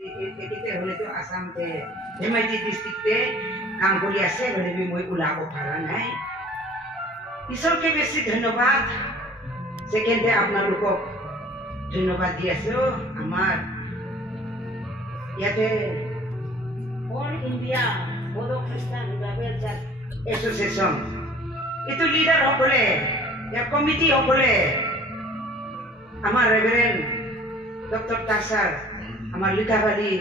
তেখেতে হ'লেতো আসামতে ধেমাজি ডিষ্ট্ৰিক্টে কাম কৰি আছে হ'লে মই ওলাব পৰা নাই ঈশ্বৰকে বেছি ধন্যবাদ ছেকেণ্ডে আপোনালোকক ধন্যবাদ দি আছো আমাৰ ইয়াতে অল ইণ্ডিয়া বড়ো খ্ৰীষ্টান ৰিভাইভেল চাৰ্চ এছ'চিয়েশ্যন এইটো লিডাৰ সকলে ইয়াৰ কমিটি সকলে আমাৰ ৰেভাৰেণ্ড ডক্টৰ তাছাৰ আমাৰ লিখাবালি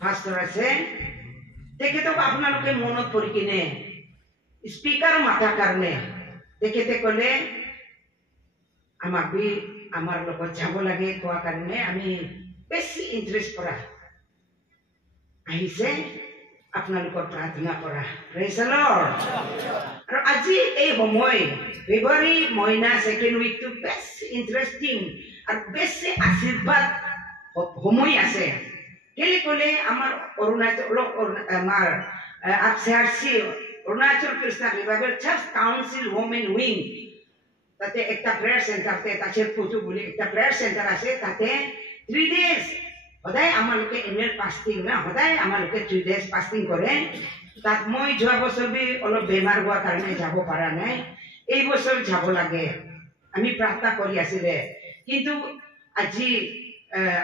পাষ্টৰ আছে তেখেতক আপোনালোকে মনত পৰি কিনে স্পিকাৰ মাতাৰ কাৰণে তেখেতে ক'লে আমাৰ লগত যাব লাগে কোৱা কাৰণে আমি বেছি ইণ্টাৰেষ্ট কৰা আহিছে আপোনালোকৰ প্ৰাৰ্থনা কৰা প্ৰেইজ দ্য লৰ্ড আৰু আজি এই সময় ফেব্ৰুৱাৰী মহিনা ছেকেণ্ড উইকটো বেছি ইণ্টাৰেষ্টিং আৰু বেছি আশীৰ্বাদ সময় আছে কেলে ক'লে আমাৰ অৰুণাচল আমাৰ ACRC Arunachal Christian revival church council women wing তাতে একটা প্ৰেয়াৰ চেণ্টাৰ তাতে ফুটু বুলি একটা প্ৰেয়াৰ চেণ্টাৰ আছে তাতে 3 days সদায় আমালোকে এনুৱেল ফাষ্টিং না সদায় আমালোকে 3 days ফাষ্টিং কৰে তাত মই যোৱা বছৰ অলপ বেমাৰ হোৱাৰ কাৰণে যাব পৰা নাই এই বছৰ যাব লাগে আমি প্ৰাৰ্থনা কৰি আছিলে কিন্তু আজি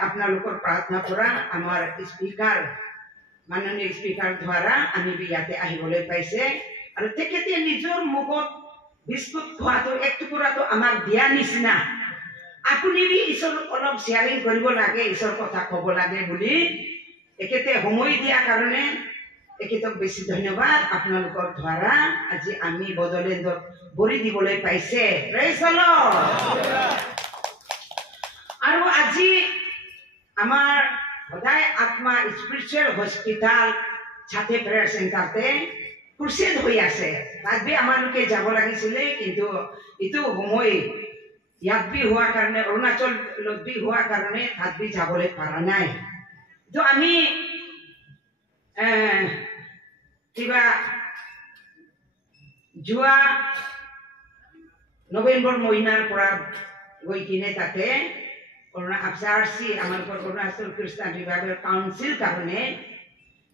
আপোনালোকৰ প্ৰাৰ্থনা পৰা আমাৰ স্পিকাৰ মাননীয় স্পিকাৰ দ্বাৰা আমি ইয়াতে আহিবলৈ পাইছে আৰু তেখেতে নিজৰ মুখত বিস্কুট খোৱাটো এক টুকুৰাটো আমাক দিয়া নিচিনা আপুনি ঈশ্বৰ অলপ শ্বেয়াৰিং কৰিব লাগে ঈশ্বৰ কথা ক'ব লাগে বুলি তেখেতে সময় দিয়াৰ কাৰণে তেখেতক বেছি ধন্যবাদ আপোনালোকৰ দ্বাৰা আজি আমি বড়োলেণ্ডত ভৰি দিবলৈ পাইছে প্ৰেইজ দ্য লৰ্ড আৰু আজি আমাৰ সদায় আত্মা স্পিৰিচুৱেল হস্পিটাল ছাতে প্ৰেয়াৰ চেণ্টাৰতে ক্ৰুচেড হৈ আছে তাত আমালোকে যাব লাগিছিলে কিন্তু এইটো সময় ইয়াত হোৱাৰ কাৰণে অৰুণাচলত হোৱাৰ কাৰণে তাত যাবলৈ পৰা নাই তো আমি কিবা যোৱা নৱেম্বৰ মহিনাৰ পৰা গৈ কিনে তাতে ACRC আমালোকৰ অৰুণাচল খ্ৰীষ্টান ৰিভাইভেল কাউন্সিল কাৰণে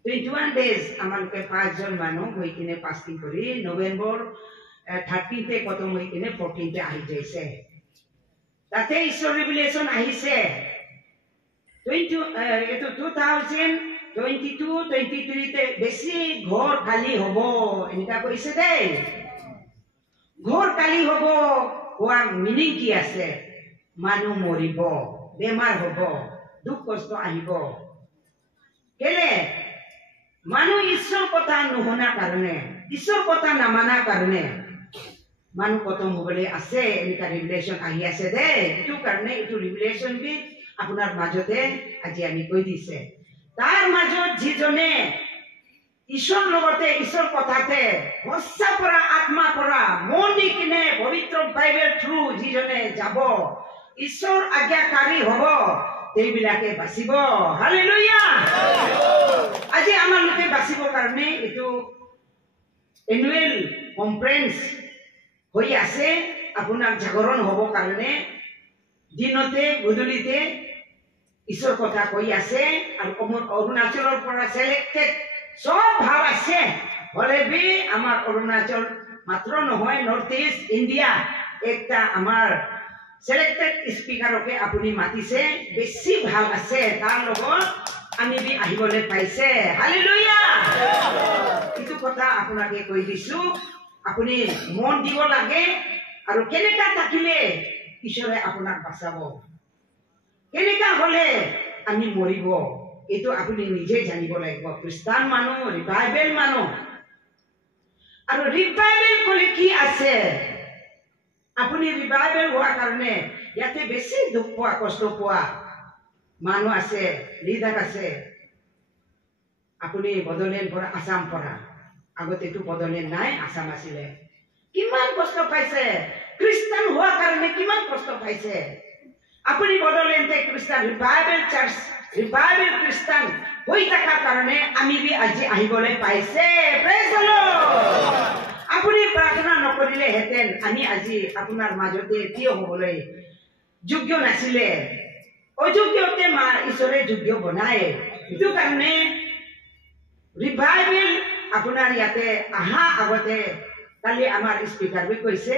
21 days আমালোকে 5 জন মানুহ গৈ কিনে ফাষ্টিং কৰি নৱেম্বৰ 13 খতম হৈ কিনে 14 আহি যাইছে তাতে ঈশ্বৰ ৰিভিলেশ্যন আহিছে 2022-23 তে বেছি ঘৰ খালী হ'ব এনেকা কৈছে দেই ঘৰ খালী হ'ব কোৱা মিনিং কি আছে মানুহ মৰিব বেমাৰ হ'ব দুখ কষ্ট আহিব কেলে মানুহ ঈশ্বৰ কথা নুশুনাৰ কাৰণে ঈশ্বৰ কথা নামানাৰ কাৰণে মানুহ খতম হ'বলৈ আছে এনেকা ৰিভিলেশ্যন আহি আছে দেই এইটো কাৰণে এইটো ৰিভিলেশ্যন কি আপোনাৰ মাজতে আজি আমি কৈ দিছে তাৰ মাজত যিজনে ঈশ্বৰ লগতে ঈশ্বৰ কথাতে সঁচা পৰা আত্মা পৰা মন দি কিনে পবিত্ৰ বাইবেল থ্ৰু যিজনে যাব ঈশ্বৰ আজ্ঞাকাৰী হ'ব এইবিলাকে বাচিব হালেলুয়া আজি আমালোকে বাচিবৰ কাৰণে এইটো এনুৱেল কনফাৰেন্স হৈ আছে আপোনাৰ জাগৰণ হ'ব কাৰণে দিনতে গধূলিতে ঈশ্বৰ কথা কৈ আছে আৰু অৰুণাচলৰ পৰা সিলেক্টেড সব ভাৱ আছে হ'লে বি আমাৰ অৰুণাচল মাত্ৰ নহয় নৰ্থ ইষ্ট ইণ্ডিয়া একটা আমাৰ সিলেক্টেড স্পিকাৰকে আপুনি মাতিছে বেছি ভাল আছে তাৰ লগত আমি আহিবলৈ পাইছে হালেলুয়া এইটো কথা আপোনাকে কৈ দিছো আপুনি মন দিব লাগে আৰু কেনেকা থাকিলে ঈশ্বৰে আপোনাক বাচাব কেনেকা হ'লে আমি মৰিব এইটো আপুনি নিজে জানিব লাগিব খ্ৰীষ্টান মানুহ ৰিভাইভেল মানুহ আৰু ৰিভাইভেল ক'লে কি আছে আপুনি ৰিভাইভেল হোৱাৰ কাৰণে ইয়াতে বেছি দুখ পোৱা কষ্ট পোৱা মানুহ আছে লিডাৰ আছে আপুনি বড়োলেণ্ড পৰা আসাম পৰা আগতেতো বড়োলেণ্ড নাই আসাম আছিলে কিমান কষ্ট পাইছে খ্ৰীষ্টান হোৱাৰ কাৰণে কিমান কষ্ট পাইছে আপুনি বড়োলেণ্ডে খ্ৰীষ্টান ৰিভাইভেল চাৰ্চ ৰিভাইভেল খ্ৰীষ্টান হৈ থকাৰ কাৰণে আমি আজি আহিবলৈ পাইছে প্ৰেইজ দ্য লৰ্ড আপুনি প্ৰাৰ্থনা নকৰিলে হেতেন আমি আজি আপোনাৰ মাজতে থিয় হ'বলৈ যোগ্য নাছিলে অযোগ্যকে মা ঈশ্বৰে যোগ্য বনায় এইটো কাৰণে ৰিভাইভেল আপোনাৰ ইয়াতে আহা আগতে কালি আমাৰ স্পিকাৰ কৈছে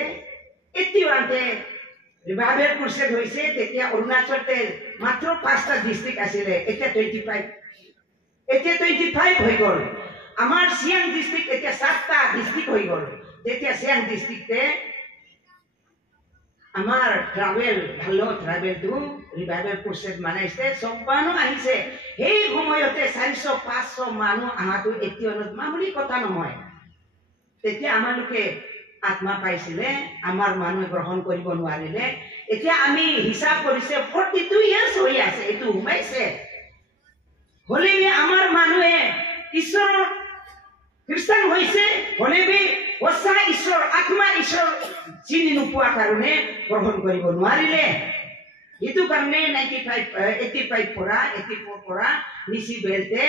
81তে ৰিভাইভেল ক্ৰুছেড হৈছে তেতিয়া অৰুণাচলতে মাত্ৰ 5টা ডিস্ট্ৰিক্ট আছিলে এতিয়া 25 হৈ গ'ল আমাৰ সিয়াং ডিস্ট্ৰিক্ট এতিয়া 7টা ডিস্ট্ৰিক্ট হৈ গ'ল তেতিয়া সিয়াং ডিস্ট্ৰিক্টে আমাৰ ট্ৰাভেলটো ৰিভাইভেল ক্ৰুছেড মানাইছে চব মানুহ আহিছে সেই সময়তে 400-500 মানুহ আহাটো এতিয়া মামুলি কথা নহয় তেতিয়া আমালোকে আত্মা পাইছিলে আমাৰ মানুহে গ্ৰহণ কৰিব নোৱাৰিলে এতিয়া আমি হিচাপ কৰিছে 42 ইয়াৰ্স হৈ আছে এইটো সোমাইছে হলেবি আমাৰ মানুহে ঈশ্বৰ খ্ৰীষ্টান হৈছে হলেবি সঁচা ঈশ্বৰ আত্মা ঈশ্বৰ চিনি নোপোৱা কাৰণে গ্ৰহণ কৰিব নোৱাৰিলে এইটো কাৰণে 85 পৰা 84 পৰা নিচি বেলতে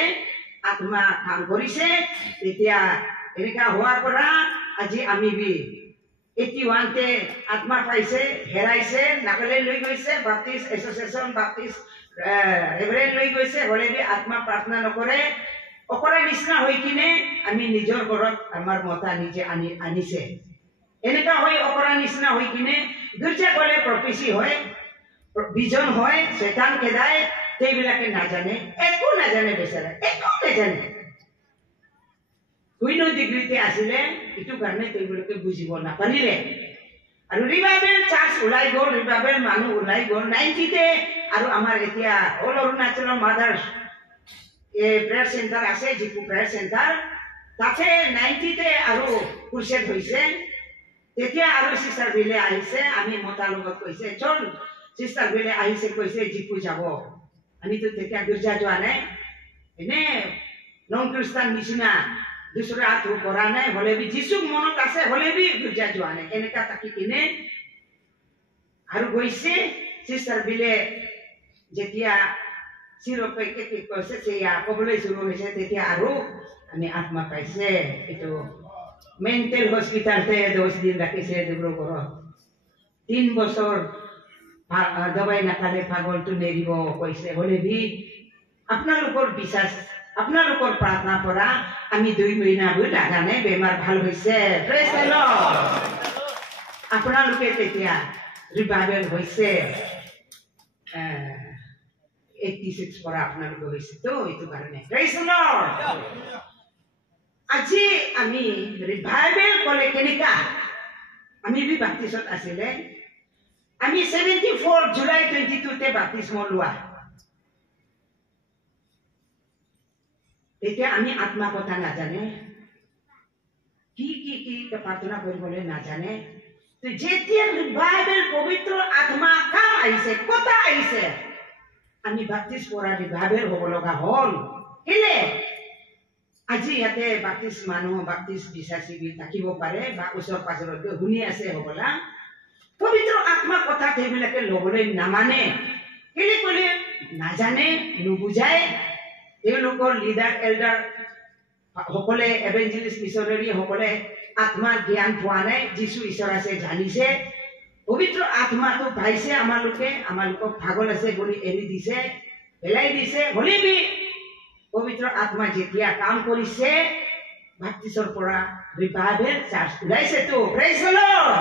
আত্মা কাম কৰিছে এতিয়া এনেকা হোৱাৰ পৰা আজি আমি 81তে আত্মা পাইছে হেৰাইছে নাগালেণ্ড লৈ গৈছে বাপ্টিষ্ট এছ'চিয়েশ্যন বাপ্টিষ্ট ৰেভাৰেণ্ড লৈ গৈছে হলেবি আত্মা প্ৰাৰ্থনা নকৰে অকৰা নিচিনা হৈ কিনে আমি নিজৰ ঘৰত আমাৰ মতা নিজে আনিছে এনেকা হৈ অকৰা নিচিনা হৈ কিনে গীৰ্জা গ'লে প্ৰফেচি হয় বিজন হয় শয়তান খেদায় সেইবিলাকে নাজানে একো নাজানে বেচাৰা একো নাজানে 2 ডিগ্ৰীতে আছিলে এইটো কাৰণে তেওঁলোকে বুজিব নাপাৰিলে আৰু ৰিভাইভেল চাৰ্চ ওলাই গ'ল ৰিভাইভেল মানুহ ওলাই গ'ল 90তে আৰু আমাৰ এতিয়া অল অৰুণাচলৰ মাদাৰ্ছ প্ৰেয়াৰ চেণ্টাৰ আছে যিটো প্ৰেয়াৰ চেণ্টাৰ তাতে 90তে আৰু ক্ৰুছেড হৈছে তেতিয়া আৰু চিষ্টাৰ বিলে আহিছে আমি মতাৰ লগত কৈছে চল চিষ্টাৰ বিলে আহিছে কৈছে জিপু যাব আমিতো তেতিয়া গীৰ্জা যোৱা নাই এনে নন খ্ৰীষ্টান নিচিনা দুসৰা হাত কৰা নাই হলেবি যিছু মনত আছে হলেবি গীৰ্জা যোৱা নাই এনেকা থাকি কিনে আৰু গৈছে চিষ্টাৰ বিলে যেতিয়া চিৰপেকে কি কৈছে সেয়া ক'বলৈ শুৰু হৈছে তেতিয়া আৰু আমি আত্মা পাইছে এইটো মেণ্টেল হস্পিটালতে 10 দিন ৰাখিছে ডিব্ৰুগড়ত 3 বছৰ দবাই নাখালে পাগলটো নেৰিব কৈছে হলেবি আপোনালোকৰ বিশ্বাস আপোনালোকৰ প্ৰাৰ্থনা পৰা আমি 2 মহিনা লাগা নাই বেমাৰ ভাল হৈছে প্ৰেজ দ্য লৰ্ড আপোনালোকে তেতিয়া ৰিভাইভেল হৈছে 86 পৰা আপোনালোকে হৈছে তো এইটো কাৰণে প্ৰেজ দ্য লৰ্ড আজি আমি ৰিভাইভেল ক'লে কেনেকা আমি বাপ্তিছত আছিলে আমি 74 জুলাই 22তে বাপ্তিস্ম লোৱা তেতিয়া আমি আত্মা কথা নাজানে কি প্ৰাৰ্থনা কৰিবলৈ নাজানে যেতিয়া ৰিভাইভেল পবিত্ৰ আত্মা কাম আহিছে কথা আহিছে আমি বাপ্তিস্ম পৰা ৰিভাইভেল হ'ব লগা হ'ল কেলে আজি ইয়াতে বাপ্তিস্ম মানুহ বাপ্তিস্ম বিশ্বাসী থাকিব পাৰে বা ওচৰ পাজৰতে শুনি আছে হ'বলা পবিত্ৰ আত্মা কথা সেইবিলাকে ল'বলৈ নামানে কেলে ক'লে নাজানে নুবুজায় তেওঁলোকৰ লিডাৰ এল্ডাৰ সকলে এভেঞ্জেলিষ্ট মিছনেৰী সকলে আত্মাৰ জ্ঞান পোৱা নাই যিছু ঈশ্বৰ আছে জানিছে পবিত্ৰ আত্মাটো পাইছে আমালোকক ভাগল আছে বুলি এৰি দিছে পেলাই দিছে হলেবি পবিত্ৰ আত্মা যেতিয়া কাম কৰিছে বাপ্তিস্মৰ পৰা ৰিভাইভেল চাৰ্চ ওলাইছেতো প্ৰেজ দ্য লৰ্ড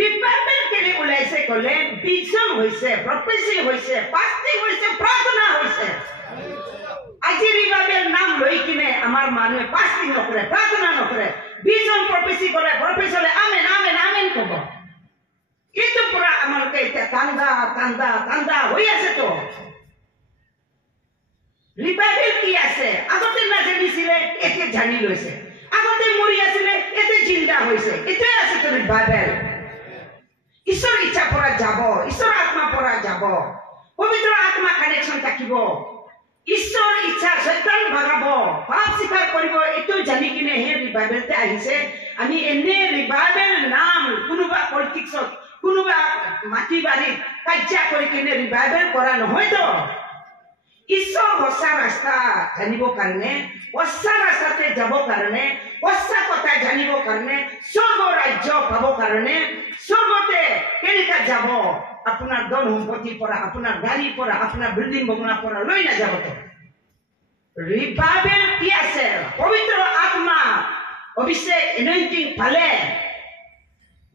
ৰিভাইভেল কেলে ওলাইছে ক'লে ভিজন হৈছে প্ৰফেচি হৈছে ফাষ্টিং হৈছে প্ৰাৰ্থনা হৈছে আজি ৰিভাইভেল নাম লৈ কিনে আমাৰ মানুহে ফাষ্টিং নকৰে প্ৰাৰ্থনা নকৰে ভিজন প্ৰফেচি কৰে প্ৰফেচৰে আমেন আমেন আমেন ক'ব এইটো পৰা আমালোকে এতিয়া কান্দা হৈ আছেতো ৰিভাইভেল কি আছে আগতে নাজানিছিলে এতিয়া জানি লৈছে আগতে মৰি আছিলে এতিয়া জিন্দা হৈছে এতিয়া আছে তো ৰিভাইভেল ঈশ্বৰ ইচ্ছা পৰা যাব ঈশ্বৰ আত্মা পৰা যাব পবিত্ৰ আত্মা কানেকশ্যন থাকিব ঈশ্বৰ ইচ্ছা শয়তান ভাগাব পাপ স্বীকাৰ কৰিব এইটো জানি কিনে হে ৰিভাইভেলতে আহিছে আমি এনে ৰিভাইভেল নাম কোনোবা পলিটিক্সত কোনোবা মাটি বাৰীত কাৰ্য কৰি কিনে ৰিভাইভেল কৰা নহয়তো ঈশ্বৰ সঁচা ৰাস্তা জানিব কাৰণে সঁচা ৰাস্তাতে যাব কাৰণে সঁচা কথা জানিব কাৰণে স্বৰ্গ ৰাজ্য পাব কাৰণে স্বৰ্গতে কেনেকা যাব আপোনাৰ ধন সম্পত্তিৰ পৰা, আপোনাৰ গাড়ীৰ পৰা, আপোনাৰ বিল্ডিং বঙলাৰ পৰা লৈ নাযাব। ৰিভাইভেল কি আছে? পবিত্ৰ আত্মা অভিষেক এনইন্টিং পালে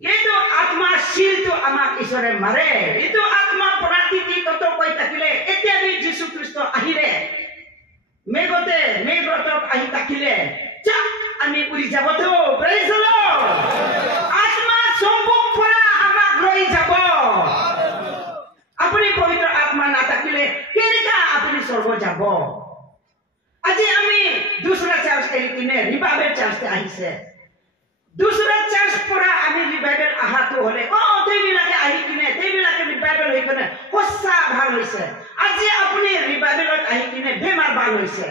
এইটো আত্মা শিলটো আমাক ঈশ্বৰে মাৰে। এইটো আত্মা প্ৰাকৃতি তত্ত্ব কৈ থাকিলে এতিয়া যীশু খ্ৰীষ্ট আহিলে মেঘৰথত আহি থাকিলে আমি উৰি যাবতো। Praise the lord. আত্মা সম্ভৱ পৰা আমাক লৈ যাব। আপুনি পবিত্ৰ আত্মা নাথাকিলে কেনেকা আপুনি স্বৰ্গ যাব? আজি আমি দুসৰা চাৰ্চ এৰি কিনে ৰিভাইভেল চাৰ্চতে আহিছে। দুসৰা চাৰ্চ পৰা আমি রিভাইভেল আহাটো হলে তেবিলাকে আহি কিনে তেবিলাকে রিভাইভেল হৈ কিনে সঁচা ভাল হৈছে। আজি আপুনি রিভাইভেলত আহি কিনে বেমাৰ ভাল হৈছে।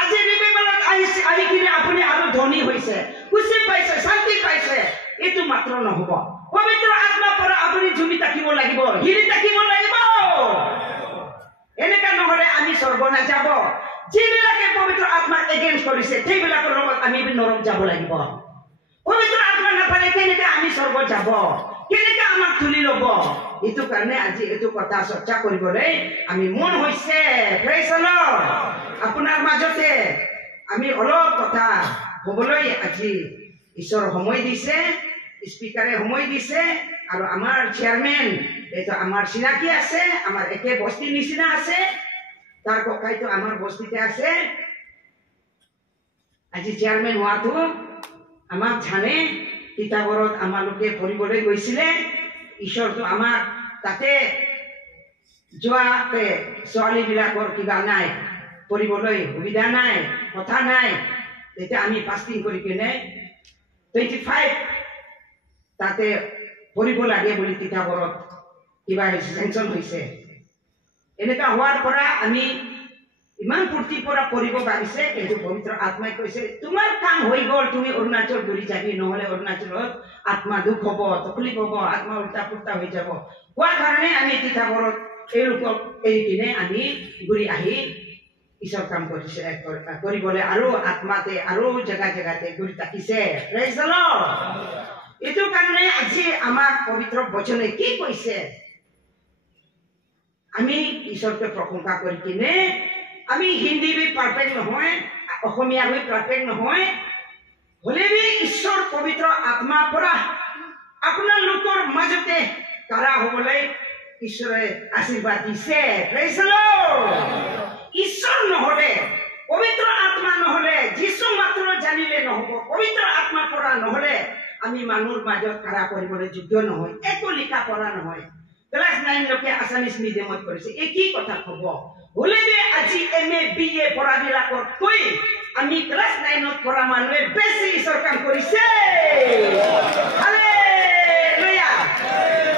আজি ৰিভাইভেলত আহি কিনে আপুনি আৰু ধনী হৈছে, খুশি পাইছে, শান্তি পাইছে। এইটো মাত্ৰ নহব। পবিত্ৰ আত্মা পৰা আপুনি ঝুমি থাকিব লাগিব, হিলি থাকিব লাগিব। এনেকা নহলে আমি স্বৰ্গ নাযাব। যিবিলাকে পবিত্ৰ আত্মাক এগেইনষ্ট কৰিছে সেইবিলাকৰ লগত আমি নৰক যাব লাগিব। পবিত্ৰ আত্মা নাপালে কেনেকে আমি স্বৰ্গ যাব? কেনেকে আমাক তুলি ল'ব? এইটো কাৰণে আজি এইটো কথা চৰ্চা কৰিবলৈ আমি মন হৈছে। Praise the lord. আপোনাৰ মাজতে আমি অলপ কথা ক'বলৈ আজি ঈশ্বৰ সময় দিছে, স্পিকাৰে সময় দিছে, আৰু আমাৰ চেয়াৰমেন এইটো আমাৰ চিনাকি আছে, আমাৰ একে বস্তিৰ নিচিনা আছে, তাৰ ককাইটো আমাৰ বস্তিতে আছে। আজি চেয়াৰমেন হোৱাটো আমাক জানে। কিতাপত আমালোকে পঢ়িবলৈ গৈছিলে। ঈশ্বৰটো আমাক তাতে যোৱাতে ছোৱালীবিলাকৰ কিবা নাই, পঢ়িবলৈ সুবিধা নাই, কথা নাই। তেতিয়া আমি ফাষ্টিং কৰি কিনে 25 তাতে পঢ়িব লাগে বুলি কিতাপত কিবা চেংচন হৈছে। এনেকা হোৱাৰ পৰা আমি ইমান ফূৰ্তিৰ পৰা পঢ়িব পাৰিছে। কিন্তু পবিত্ৰ আত্মাই কৈছে তোমাৰ কাম হৈ গ'ল, তুমি অৰুণাচল ঘূৰি যাবি, নহলে অৰুণাচলত আত্মা দুখ হ'ব, তকলিফ হ'ব, আত্মা উল্টা পুল্টা হৈ যাব। কোৱা কাৰণে আমি কিতাপত এওঁলোকক এৰি কিনে আমি ঘূৰি আহি ঈশ্বৰ কাম কৰিছে কৰিবলৈ, আৰু আত্মাতে আৰু জেগাতে ঘূৰি থাকিছে। Praise the lord. এইটো কাৰণে আজি আমাক পবিত্ৰ বচনে কি কৈছে? আমি ঈশ্বৰকে প্ৰশংসা কৰি কিনে, আমি হিন্দী বি পাৰফেক্ট নহয়, অসমীয়া বি পাৰফেক্ট নহয়, হলে বি ঈশ্বৰ পবিত্ৰ আত্মাৰ পৰা আপোনালোকৰ মাজতে কাৰা হ'বলৈ ঈশ্বৰে আশীৰ্বাদ দিছে। Praise the lord. ঈশ্বৰ নহলে, পবিত্ৰ আত্মা নহলে, যীশু মাত্ৰ জানিলে নহব। পবিত্ৰ আত্মাৰ পৰা নহলে আমি মানুহৰ মাজত কাৰা কৰিবলৈ যোগ্য নহয়। একো লিখা পঢ়া নহয়। ক্লাছ 9 লৈকে আছামিজ মিডিয়ামত কৰিছে। এই কি কথা কব? হলে আজি MA BA পঢ়াবিলাকতকৈ আমি ক্লাছ 9ত পঢ়া মানুহে বেছি ঈশ্বৰ কাম কৰিছে। হালেলুয়া।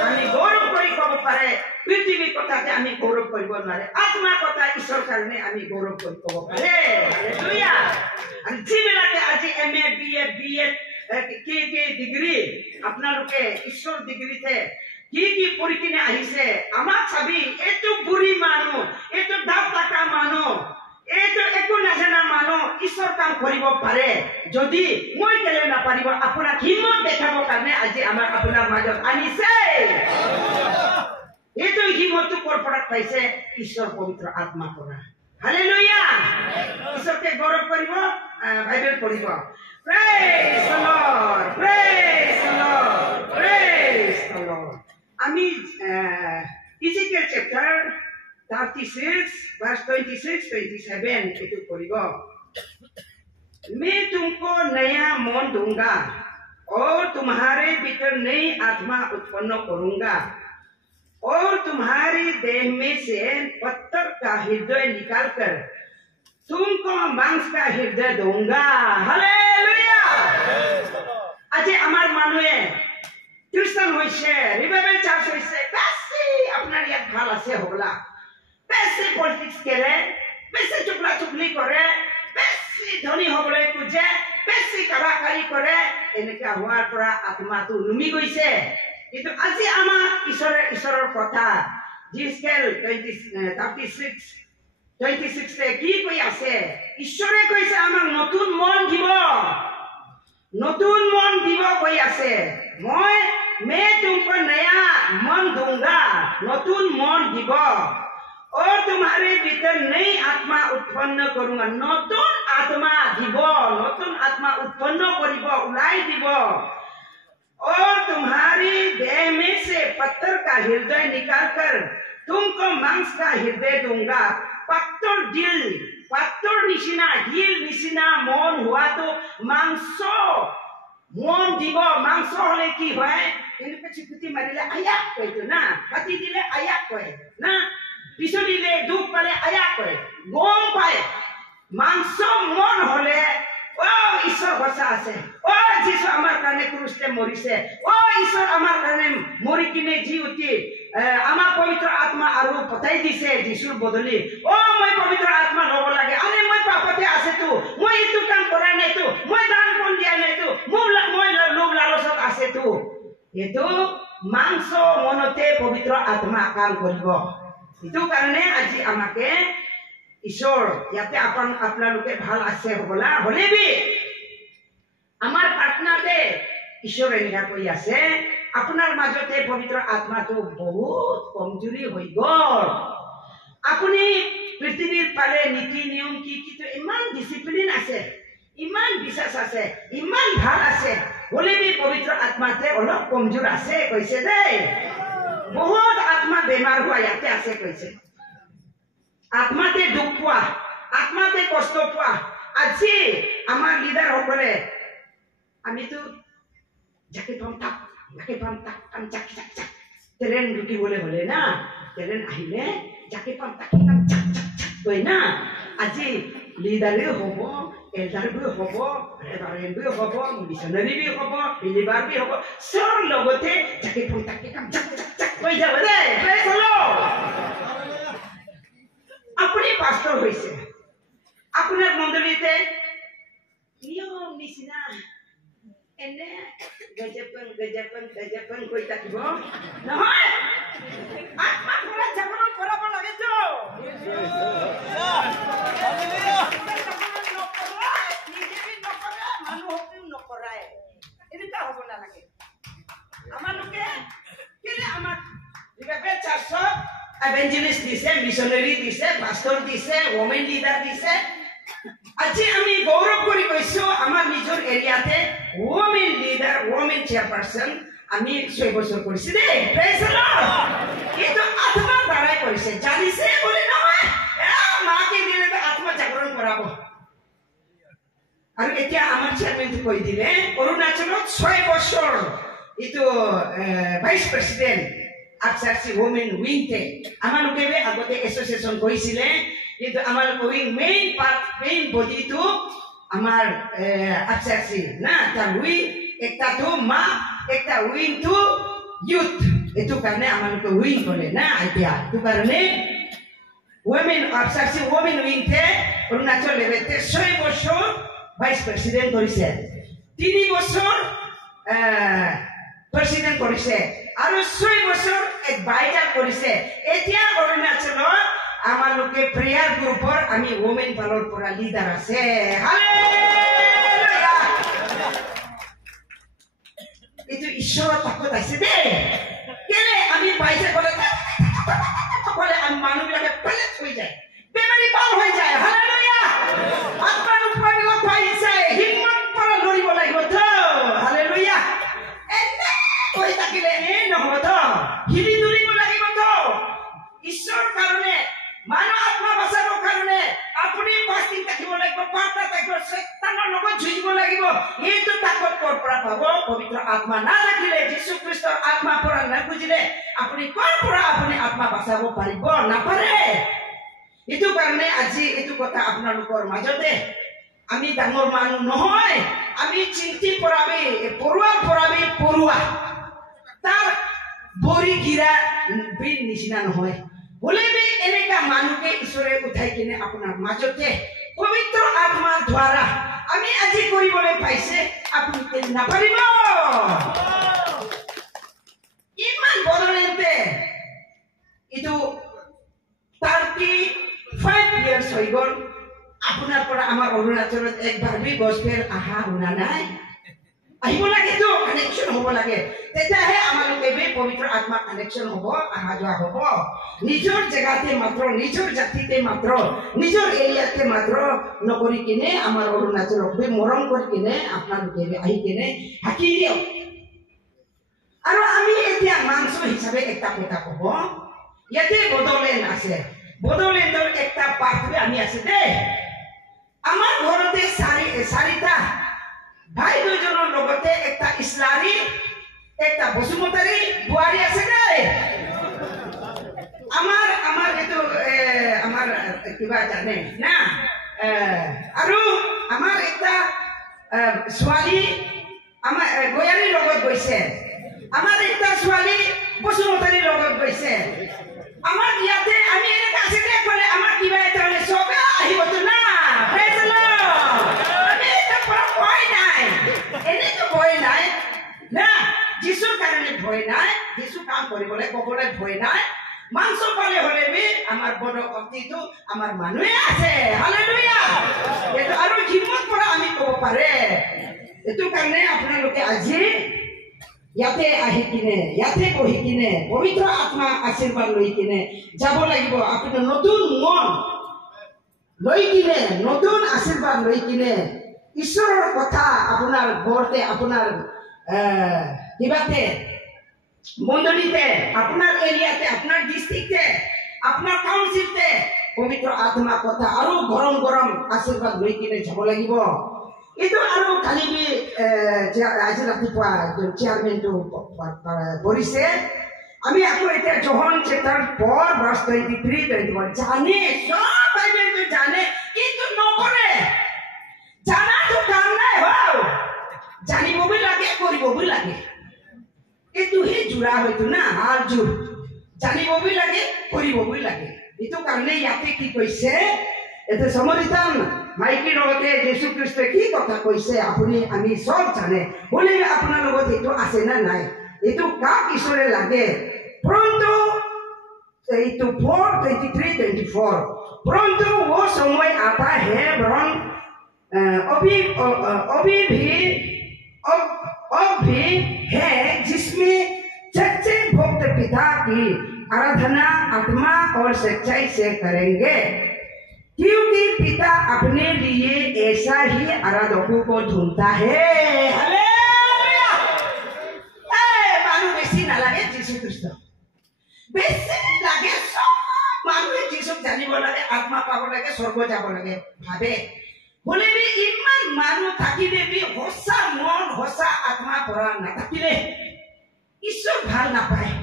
আমি গৌৰৱ কৰি ক'ব পাৰে, পৃথিৱীৰ কথাতে আমি গৌৰৱ কৰিব নোৱাৰে, আত্মাৰ কথা ঈশ্বৰৰ কাৰণে আমি গৌৰৱ কৰি ক'ব পাৰে। হালেলুয়া। আৰু যিবিলাকে আজি MA BA BEd কি ডিগ্ৰী আপোনালোকে ঈশ্বৰ ডিগ্ৰীতে কি পঢ়ি কিনে আহিছে, আমাক চাবি এইটো বুঢ়ী মানুহ, এইটো দাঁত থকা মানুহ, এইটো একো নাজানা মানুহ ঈশ্বৰ কাম কৰিব পাৰে। যদি মই কেলে নাপাৰিব? আপোনাক হিম্মত দেখাবৰ কাৰণে আজি আমাক আপোনাৰ মাজত আনিছে। এইটো হিম্মতটো ক'ৰ পৰা পাইছে? ঈশ্বৰ পবিত্ৰ আত্মা পৰা। হালেলুয়া। ঈশ্বৰকে গৌৰৱ কৰিব, বাইবেল পঢ়িব। Praise the Lord, praise the Lord, praise the Lord. আমি Ezekiel chapter 36 verse 26-27 itu পঢ়িব। मैं तुमको नया मन दूंगा और तुम्हारे भीतर नई आत्मा उत्पन्न करूंगा और तुम्हारी देह में से पत्थर का हृदय निकालकर तुमको मांस का हृदय दूंगा। हालेलुया। আজি আমাৰ মানুহে খ্ৰীষ্টান হৈছে, ৰিভাইভেল চাৰ্চ হৈছে, বেছি আপোনাৰ ইয়াত ভাল আছে হ'বলা, বেছি পলিটিক্স খেলে, বেছি চুপলা চুপলি কৰে, বেছি ধনী হ'বলৈ খোজে, বেছি কাৰাকাৰী কৰে। এনেকুৱা হোৱাৰ পৰা আত্মাটো নুমি গৈছে। কিন্তু আজি আমাক ঈশ্বৰৰ কথা Ezekiel 36 কি কৈ আছে? ঈশ্বৰে কৈছে আমাক নতুন মন দিব, নতুন মন দিব কৈ আছে। মই मैं तुमको नया मन दूंगा, नतुन मन দিব। और तुम्हारे भीतर नई आत्मा उत्पन्न करूंगा, नतुन आत्मा দিব, नतुन आत्मा उत्पन्न करिब, उलाई দিব। और तुम्हारी देह में से पत्थर का हृदय निकालकर तुमको मांस का हृदय दूंगा। पत्थर दिल, पत्थर निशिना, हिल निशिना मन हुआ तो मांस मन দিব। मांस হলে কি হয়, এনেকে চিকুটি মাৰিলে আয়াক কয় তো না, কাটি দিলে আয়াক কয় না, পিছু দিলে দুখ পালে আয়াক কয়, গম পায়। মাংস মন হলে ও ঈশ্বর বসা আছে, ও যিশু আমার কারণে ক্রুশে মরিছে, ও ঈশ্বর আমার কারণে মরি কিনে জি উঠি আমার পবিত্র আত্মা আৰু পঠাই দিছে যিশুৰ বদলি। ও মই পবিত্ৰ আত্মা ল'ব লাগে, আৰে মই পাপতে আছে তো, মই এইটো কাম কৰা নাই তো, মই দান কোন দিয়া নাই তো, মই লোভ লালচত আছে তো। এইটো মাংস মনতে পবিত্ৰ আত্মা কাম কৰিব। এইটো কাৰণে আজি আমাকে ঈশ্বৰ ইয়াতে আপোনালোকে ভাল আছে হ'বলা, হ'লেবি আমাৰ প্ৰাৰ্থনাতে ঈশ্বৰ এনেকা কৈ আছে, আপোনাৰ মাজতে পবিত্ৰ আত্মাটো বহুত কমজোৰি হৈ গ'ল। আপুনি পৃথিৱীৰ পালে নীতি নিয়ম কি কিন্তু ইমান ডিচিপ্লিন আছে, ইমান বিশ্বাস আছে, ইমান ভাল আছে, হ'লেবি পবিত্ৰ আত্মাতে অলপ কমজোৰ আছে কৈছে দেই। বহুত আত্মা বেমাৰ হোৱা ইয়াতে আছে কৈছে। আত্মাতে দুখ পোৱা, আত্মাতে কষ্ট পোৱা। আজি আমাৰ লিডাৰ সকলে আমিতো যাকে পাম তাক, যাকে পাম তাক কাম চাক চাক চাক ট্ৰেইন ৰুকিবলৈ হ'লে না, ট্ৰেইন আহিলে যাকে পাম তাকে কাম চাক চাক চাক কয় না। আজি লিডাৰেও হ'ব, এল্ডাৰবোৰ হ'ব, ৰেভাৰেণ্ডবোৰ হ'ব, মিছনাৰী হ'ব, বিলিভাৰ হ'ব, চব লগতে যাকে পাম তাকে কাম চাক চাক চাক কৈ যাব দেই। Praise the lord. আপুনি পাষ্টৰ হৈছে, আপোনাৰ মণ্ডলীতে নিয়ম নিচিনা এনে গজেপন কৈ থাকিব নহয়। আত্মা পৰা জাগৰণ কৰাব লাগেতো। মানুহকেও নকৰায়, এনেকুৱা হ'ব নালাগে। আমালোকে কেলে আমাক চাৰ্চত এভেঞ্জেলিষ্ট দিছে, মিছনাৰী দিছে, পাষ্টৰ দিছে, ওমেন লিডাৰ দিছে। আজি আমি গৌৰৱ কৰি কৈছো আমাৰ নিজৰ এৰিয়াতে ওমেন লিডাৰ, ওমেন চেয়াৰপাৰ্চন আমি 6 বছৰ কৰিছো দেই। Praise the lord. কিন্তু আত্মাৰ দ্বাৰাই কৰিছে, জানিছে বুলি নহয়, মাকে দিলে আত্মা জাগৰণ কৰাব। আৰু এতিয়া আমাৰ চেয়াৰমেনটো কৈ দিলে অৰুণাচলত 6 বছৰ এইটো ভাইচ প্ৰেচিডেণ্ট আৰচিআৰচি ওমেন উইংতে আমালোকে আগতে এছ'চিয়েশ্যন কৰিছিলে, কিন্তু আমালোক উইং মেইন বডিটো আমাৰ আৰচিআৰচি না, তাৰ উইং একটাটো মা, একটা উইংটো ইউথ। এইটো কাৰণে আমালোকে উইং কৰে না এতিয়া। এইটো কাৰণে ওমেন আৰচিআৰচি ওমেন উইংতে অৰুণাচল লেভেলতে 6 বছৰ ভাইচ প্ৰেচিডেণ্ট কৰিছে, 3 বছৰ প্ৰেচিডেণ্ট কৰিছে আৰু 6 বছৰ এডভাইজাৰ কৰিছে। এতিয়া অৰুণাচলত আমালোকে প্ৰেয়াৰ গ্ৰুপৰ আমি ওমেন ফালৰ পৰা লিডাৰ আছে। হালেলুয়া। এইটো ঈশ্বৰৰ তাকত আছে দেই। কেলে আমি পাইছে ক'লে আমি মানুহবিলাকে পেলেট হৈ যায়, বেমাৰী ভাল হৈ যায়। হালেলুয়া। আত্মাৰ উৎপাদক পাই যায়, হিম্মত পৰা লৰিব লাগিব তো। হালেলুয়া। এনে কৈ থাকিলে নহ'ব তো, হিলি দৌৰিব লাগিব তো। ঈশ্বৰৰ কাৰণে মানুহ আত্মা বচাবৰ কাৰণে আপুনি ফাষ্টিং থাকিব লাগিব, প্ৰাৰ্থনা থাকিব, শয়তানৰ লগত যুঁজিব লাগিব। এইটো তাকত ক'ৰ পৰা পাব? পবিত্ৰ আত্মা নাথাকিলে, যীশু খ্ৰীষ্টৰ আত্মা পৰা নুখুজিলে আপুনি ক'ৰ পৰা আপুনি আত্মা বচাব পাৰিব? নাপাৰে। এইটো কাৰণে আজি এইটো কথা আপোনালোকৰ মাজতে আমি ডাঙৰ মানুহ নহয়, আমি চিন্তি পৰাবি পৰুৱা তাৰ ভৰি গিৰা বিৰ নিচিনা নহয়। হ'লেবি এনেকা মানুহকে ঈশ্বৰে উঠাই কিনে আপোনাৰ মাজতে পবিত্ৰ আত্মাৰ দ্বাৰা আমি আজি কৰিবলৈ পাইছে, আপুনি নাপাৰিব। ইমান বদলেতে এইটো 35 years হৈ গ'ল। আপোনাৰ পৰা আমাৰ অৰুণাচলত একবাৰ বি গছপেল আহা শুনা নাই। আহিব লাগে তো কানেকশন হ'ব লাগে তেতিয়াহে আমালোকে পবিত্ৰ আত্মা কানেকশন হ'ব অহা যোৱা হ'ব নিজৰ জেগাতে মাত্ৰ নিজৰ জাতিতে মাত্ৰ নিজৰ এৰিয়াতে মাত্ৰ নকৰি কিনে আমাৰ অৰুণাচলক মৰম কৰি কিনে আপোনালোকে আহি কিনে হাকি দিয়ক আৰু আমি এতিয়া মাংস হিচাপে একটা কথা ক'ব ইয়াতে বড়োলেণ্ড আছে বড়োলেণ্ডৰ একটা পাৰ্থ আমি আছে দেই আমাৰ ঘৰতে চাৰিটা ভাই দুজনৰ লগতে একটা ইছলাৰী একটা বসুমতাৰী বোৱাৰী আছে দেই আমাৰ এটো আমাৰ কিবা জানে না আৰু আমাৰ একটা ছোৱালী আমাৰ গয়াৰীৰ লগত গৈছে আমাৰ একটা ছোৱালী বসুমতাৰীৰ লগত গৈছে আমাৰ ইয়াতে আমি এনেকা আছে দে ক'লে আমাৰ কিবা এটা হ'লে চবে আহিবতো না যিশুৰ কাৰণে ভয় নাই যিশু কাম কৰিবলৈ ক'বলৈ ভয় নাই মাংস পালে হ'লে বি আমাৰ বড়ো শক্তিটো আমাৰ মানুহে আছে হালেলুয়া এইটো আৰু হিম্মত পৰা আমি ক'ব পাৰে এইটো কাৰণে আপোনালোকে আজি ইয়াতে আহি কিনে ইয়াতে বহি কিনে পবিত্ৰ আত্মা আশীৰ্বাদ লৈ কিনে যাব লাগিব আপুনি নতুন মন লৈ কিনে নতুন আশীৰ্বাদ লৈ কিনে ঈশ্বৰৰ কথা আপোনাৰ ঘৰতে আপোনাৰ কিবাতে মণ্ডলীতে আপোনাৰ এৰিয়াতে আপোনাৰ ডিষ্ট্ৰিক্টে আপোনাৰ কাউন্সিলতে পবিত্ৰ আত্মা কথা আৰু গৰম গৰম আশীৰ্বাদ লৈ কিনে যাব লাগিব এইটো আৰু কালি আজি ৰাতিপুৱা চেয়াৰমেনটো কৰিছে আমি আকৌ এতিয়া জহন চেপ্টাৰ 4 ভাৰ্ছ 23-24 জানে সব বাইবেলটো জানে কিন্তু নকৰে জানাটো কাম নাই হও জানিবই লাগে কৰিবই লাগে এইটোহে জোৰা হয়তো না হাল জোৰ জানিবই লাগে কৰিবই লাগে এইটো কাৰণে ইয়াতে কি কৈছে এতে সমৰিতান মাইকীৰ লগতে যীশু খ্ৰীষ্টই কি কথা কৈছে আপুনি আমি সব জানে বোলে আপোনাৰ লগত এইটো আছে না নাই এইটো কাক ঈশ্বৰে লাগে পৰন্তু এইটো 4:23-24 পৰন্তু वो समय आता है वरन अब भी है जिसमें सच्चे भक्त पिता की आराधना आत्मा और सच्चाई से करेंगे क्योंकि पिता अपने लिए ऐसा ही आराधकों को ढूंढता है हालेलुया मानु बेसी ना लगे जीशु ख्रिस्ट बेसी लगे सब मानु जीशु जानिब लगे आत्मा पाब लगे स्वर्ग যাব लगे भावे बोले भी इमान मानु থাকিলে भी हसा मन हसा आत्मा পৰা নাথাকিলে ঈশ্বৰ ভাল নাপায়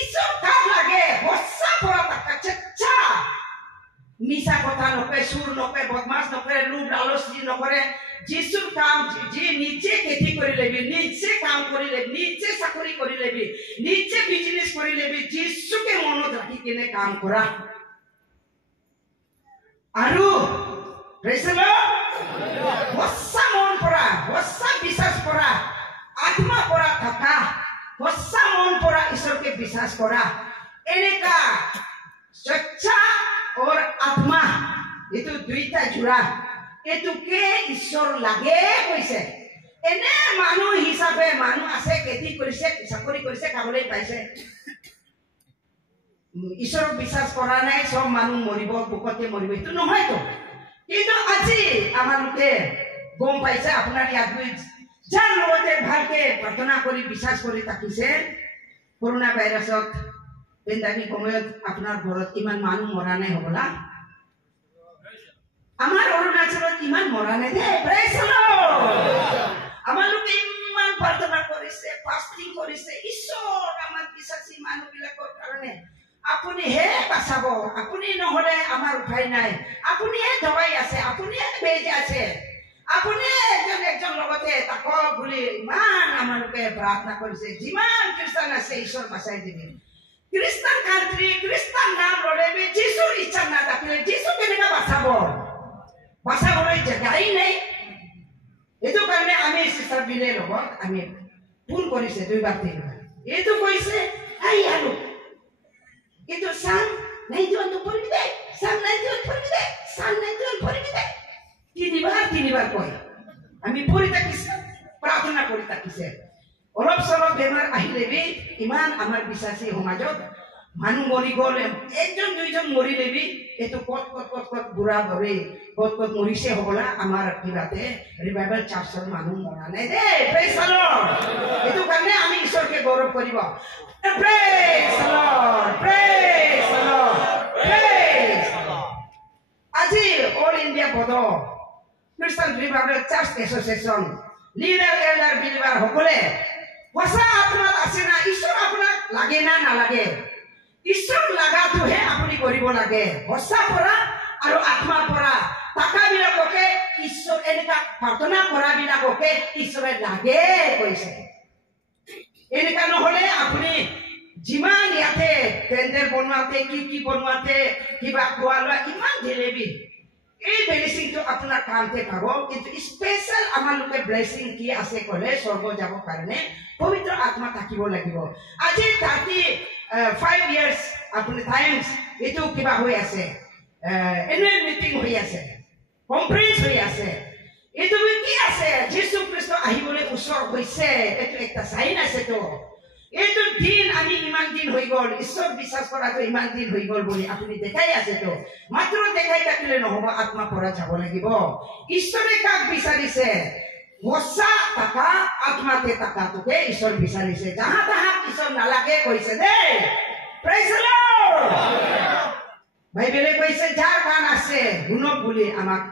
ঈশ্বৰ কাম লাগে হसा পৰা তাকচা মিছা কথা নকৰে সুৰ নকৰে বদমাছ নকৰে লোভ লালচ নকৰে যিশুৰ কাম যি নিজে খেতি কৰি লেবি নিজে কাম কৰি লেবি নিজে চাকৰি কৰি লেবি নিজে বিজনেস কৰি লেবি যিশুকে মনত ৰাখি কিনে কাম কৰা আৰু প্ৰেছলো হসা মন পৰা হসা বিশ্বাস কৰা আত্মা পৰা থকা হসা মন পৰা ঈশ্বৰকে বিশ্বাস কৰা এনেকা সচ্চা और आत्मा itu দুইটা জোৰা এতুকে ঈশ্বৰ লাগে কৈছে এনে মানুহ হিচাপে মানুহ আছে খেতি কৰিছে চাকৰি কৰিছে খাবলৈ পাইছে ঈশ্বৰক বিশ্বাস কৰা নাই সব মানুহ মৰিব বুকতে মৰিব এইটো নহয় তো কিন্তু আজি আমালোকে গম পাইছে আপোনাৰ ইয়াত যাৰ লগতে ভালকে প্ৰাৰ্থনা কৰি বিশ্বাস কৰি থাকিছে কৰোনা ভাইৰাছত পেণ্ডামিক সময়ত আপোনাৰ ঘৰত ইমান মানুহ মৰা নাই হ'বলা আমাৰ অৰুণাচলত ইমান মৰা নাই দে প্ৰেজ দ্য লৰ্ড আমালোকে ইমান প্ৰাৰ্থনা কৰিছে ফাষ্টিং কৰিছে ঈশ্বৰ আমাৰ বিশ্বাসী মানুহবিলাকৰ কাৰণে আপুনি হে বাচাব আপুনি নহলে আমাৰ উপায় নাই আপুনি হে দবাই আছে আপুনি হে বেজ আছে আপুনি একজন লগতে তাকক বুলি ইমান আমালোকে প্ৰাৰ্থনা কৰিছে যিমান খ্ৰীষ্টান আছে ঈশ্বৰ বাচাই দিবে খ্ৰীষ্টান কান্ট্ৰি খ্ৰীষ্টান নাম ল'লে যিশুৰ ইচ্ছা নাথাকিলে যিশু কেনেকৈ বাচাবলৈ জেগাই নাই এইটো কাৰণে আমি চিষ্টাৰ বিলে লগত আমি ফোন কৰিছে 2-3 এইটো কৈছে আই আৰু এইটো সান 91 পঢ়িবি দে সান 91 পঢ়িবি দে সান 91 পঢ়িবি দে তিনিবাৰ কয় আমি পঢ়ি থাকিছো প্ৰাৰ্থনা কৰি থাকিছে অলপ চলপ বেমাৰ আহিলেবি ইমান আমাৰ বিশ্বাসী সমাজত মানুহ মৰি গ'ল একজন দুইজন মৰিলেবি এইটো কত বুঢ়া ভাবে কত মৰিছে হ'বলা আমাৰ কিবাতে ৰিভাইভেল চাৰ্চৰ মানুহ মৰা নাই দেই প্ৰেজ দ্য লৰ্ড এইটো কাৰণে আমি ঈশ্বৰকে গৌৰৱ কৰিব praise the lord praise the lord praise আজি all India Bodo Christian revival church association leader elder believer সকলে সঁচা আত্মাত আছে না ঈশ্বৰ আপোনাক লাগে না নালাগে ঈশ্বৰ লাগাটোহে আপুনি কৰিব লাগে সঁচা পৰা আৰু আত্মাৰ পৰা টাকাবিলাককে ঈশ্বৰ এনেকা প্ৰাৰ্থনা কৰাবিলাককে ঈশ্বৰে লাগে কৈছে এনেকা নহ'লে আপুনি যিমান ইয়াতে পেণ্ডেল বনোৱাতে কি বনোৱাতে কিবা খোৱা লোৱা ইমান দিলেবি এই ব্লেছিংটো আপোনাৰ কামতে পাব কিন্তু স্পেচিয়েল আমাৰ লোকে ব্লেছিং কি আছে ক'লে স্বৰ্গ যাব কাৰণে পবিত্ৰ আত্মা থাকিব লাগিব আজি 35 years আপুনি টাইমছ এইটো কিবা হৈ আছে এনুৱেল মিটিং হৈ আছে কনফাৰেন্স হৈ আছে এইটো কি আছে যীশু খ্ৰীষ্ট আহিবলৈ ওচৰ হৈছে এইটো একটা চাইন আছে তো এইটো দিন আমি ইমান দিন হৈ গ'ল ঈশ্বৰ বিশ্বাস কৰাটো ইমান দিন হৈ গ'ল বুলি আপুনি দেখাই আছে তো মাত্ৰ দেখাই থাকিলে নহ'ব আত্মা পৰা যাব লাগিব ঈশ্বৰে কাক বিচাৰিছে সঁচা টাকা আত্মাতে টাকাটোকে ঈশ্বৰ বিচাৰিছে যাহা তাহা ঈশ্বৰ নালাগে কৈছে দেই প্ৰেজ দ্য লৰ্ড বাইবেলে কৈছে যাৰ কাণ আছে শুনক বুলি আমাক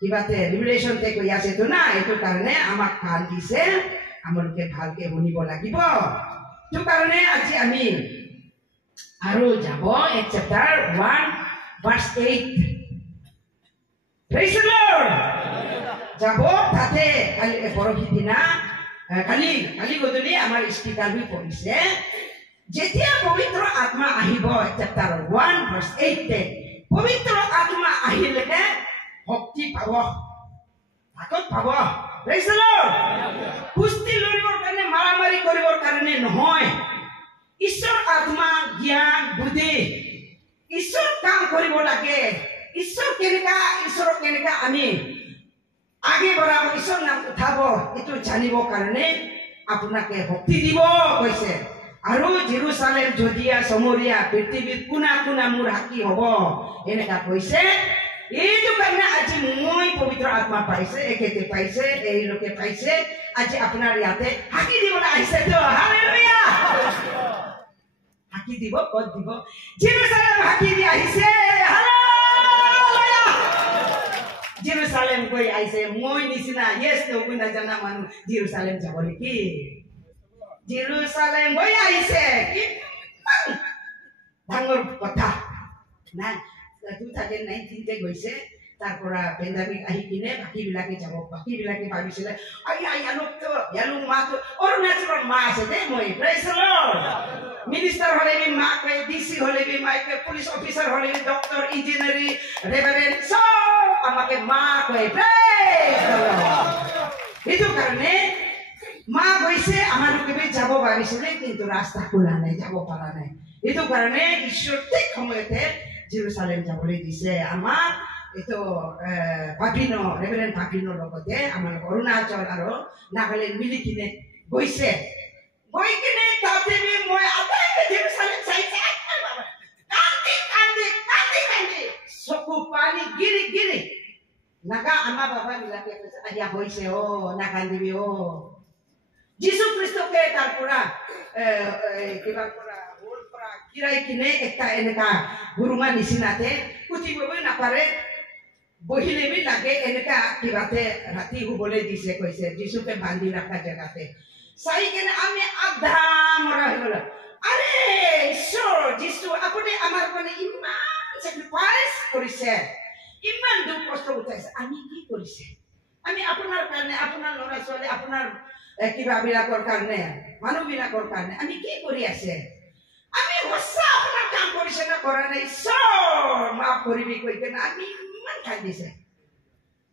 কিবাতে ৰিভিলেশ্যনতে কৈ আছে তো না এইটো কাৰণে আমাক কাণ দিছে আমালোকে ভালকে শুনিব লাগিব এইটো কাৰণে আজি আমি আৰু যাব এক chapter 1 verse 8 praise the lord যাব তাতে কালি পৰহি দিনা কালি গধূলি আমাৰ স্পিকাৰ হৈ পৰিছে যেতিয়া পবিত্ৰ আত্মা আহিব চেপ্টাৰ 1 ভাৰ্চ 8 পবিত্ৰ আত্মা আহিলে শক্তি পাব তাকত পাব প্ৰেজ দ্য লৰ্ড কুস্তি লৰিবৰ কাৰণে মাৰামাৰি কৰিবৰ কাৰণে নহয় ঈশ্বৰ আত্মা জ্ঞান বুদ্ধি ঈশ্বৰ কাম কৰিব লাগে ঈশ্বৰক কেনেকা আমি আগে বঢ়াব ঈশ্বৰ নাম উঠাব এইটো জানিবৰ কাৰণে আপোনাকে শক্তি দিব কৈছে আৰু জেৰুসালেম জদিয়া সমৰিয়া পৃথিৱীৰ কোনা কোনা মোৰ হাকি হ'ব এনেকা কৈছে এইটো কাৰণে আজি মই পবিত্ৰ আত্মা পাইছে একেতে পাইছে এই লোকে পাইছে আজি আপোনাৰ ইয়াতে হাকি দিবলৈ আহিছে তো হালেলুয়া হাকি দিব ক'ত দিব জেৰুসালেম হাকি দি আহিছে হালেলুয়া জেৰুসালেম কৈ আহিছে মই নিচিনা ইয়েছ নগৈ নাজানা মানুহ জেৰুসালেম যাব নেকি জেৰুসালেম গৈ আহিছে কি ডাঙৰ কথা না 2019 গৈছে তাৰ পৰা পেণ্ডামিক আহি কিনে বাকীবিলাকে যাব বাকীবিলাকে ভাবিছিলে ইয়ালোক মাতো অৰুণাচলৰ মা আছে দেই মই প্ৰেজ দ্য লৰ্ড মিনিষ্টাৰ হ'লেবি মাকে ডিচি হ'লেবি মাকে পুলিচ অফিচাৰ হ'লেবি ডক্টৰ ইঞ্জিনিয়াৰিং ৰেভাৰেণ্ড চব আমাকে মা কয় প্ৰেজ দ্য লৰ্ড এইটো কাৰণে মা গৈছে আমালোকে যাব পাৰিছিলে কিন্তু ৰাস্তা খোলা নাই যাব পৰা নাই এইটো কাৰণে ঈশ্বৰ ঠিক সময়তে জেৰুসালেম যাবলৈ দিছে আমাক এইটো পাপিনো ৰেভাৰেণ্ড পাপিনোৰ লগতে আমাৰ অৰুণাচল আৰু নাগালেণ্ড মিলি কিনে গৈছে গৈ কিনে তাতে মই আটাইকে জেৰুসালেম চাইছে কান্দি চকু পানী গিৰি নাগা আমাৰ বাবাবিলাকে কৈছে আয়া হৈছে নাকান্দিবি যীশু খ্ৰীষ্টকে তাৰ পৰা কিবা পৰা কিৰাই কিনে একটা এনেকা গুৰুমা নিচিনাতে উঠিবই নাপাৰে বহিলেবি লাগে এনেকা কিবাতে ৰাতি শুবলৈ দিছে কৈছে যীশুকে বান্ধি ৰখা জেগাতে চাই কিনে আমি আধা মৰা হৈ গ'ল আৰে ঈশ্বৰ যীশু আপুনি আমাৰ কাৰণে ইমান চেক্ৰিফাইচ কৰিছে ইমান দুখ কষ্ট উঠাইছে আমি কি কৰিছে আমি আপোনাৰ কাৰণে আপোনাৰ ল'ৰা ছোৱালী আপোনাৰ কিবাবিলাকৰ কাৰণে মানুহবিলাকৰ কাৰণে আমি কি কৰি আছে আমি সঁচা আপোনাৰ কাম কৰিছে না কৰা নাই ঈশ্বৰ মাফ কৰিবি কৈ কিনে আমি ইমান কান্দিছে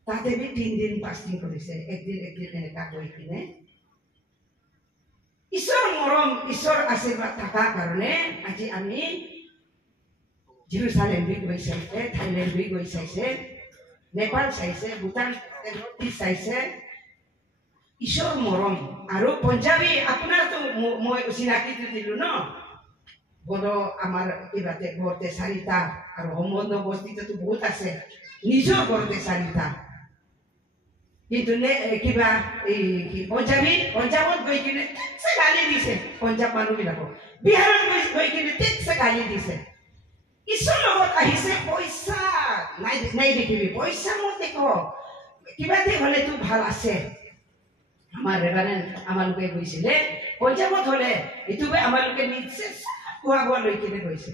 তাতে 3 দিন ফাষ্টিং কৰিছে একদিন এনেকা কৈ কিনে ঈশ্বৰ মৰম ঈশ্বৰ আশীৰ্বাদ থকাৰ কাৰণে আজি আমি জেৰুসালেম গৈছে থাইলেণ্ড গৈছে নেপাল চাইছে ভূটান চাইছে ঈশ্বৰ মৰম আৰু পঞ্জাবী আপোনাৰতো মই চিনাকিটো দিলো ন বড়ো আমাৰ কিবাতে ঘৰতে 4টা আৰু সম্বন্ধ বস্তিটো বহুত আছে নিজৰ ঘৰতে 4টা কিন্তু কিবা এই পঞ্জাবত গৈ কিনে ঠিকছে গালি দিছে পঞ্জাব মানুহবিলাকক বিহাৰত গৈ কিনে ঠিকছে গালি দিছে ঈশ্বৰৰ লগত আহিছে পইচা নাই দেখিবি পইচা মতে ক কিবাতে হ'লেতো ভাল আছে আমাৰ ৰেভাৰেণ্ড আমালোকে গৈছিলে পঞ্জাবত হ'লে এইটোৱে আমালোকে নিজে খোৱা লৈ কিনে গৈছে